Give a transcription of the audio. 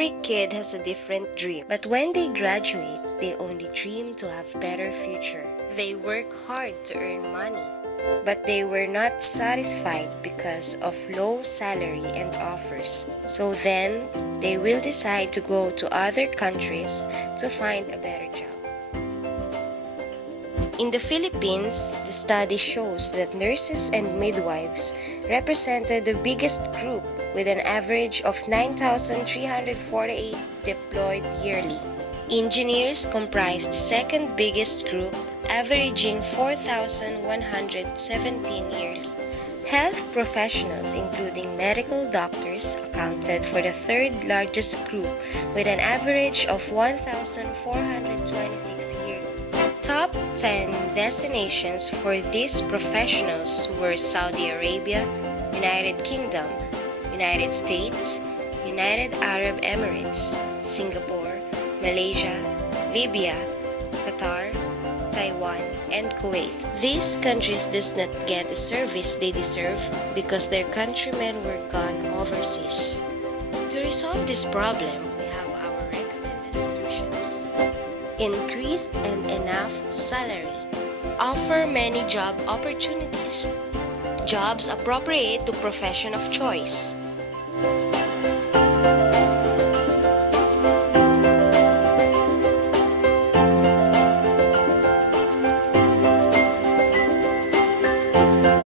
Every kid has a different dream, but when they graduate, they only dream to have better future. They work hard to earn money, but they were not satisfied because of low salary and offers. So then, they will decide to go to other countries to find a better job. In the Philippines, the study shows that nurses and midwives represented the biggest group with an average of 9,348 deployed yearly. Engineers comprised the second biggest group, averaging 4,117 yearly. Health professionals, including medical doctors, accounted for the third largest group with an average of 1,426 yearly. Top 10 destinations for these professionals were Saudi Arabia, United Kingdom, United States, United Arab Emirates, Singapore, Malaysia, Libya, Qatar, Taiwan, and Kuwait. These countries does not get the service they deserve because their countrymen were gone overseas. To resolve this problem, we have our recommended solutions. Increased and enough salary. Offer many job opportunities. Jobs appropriate to profession of choice.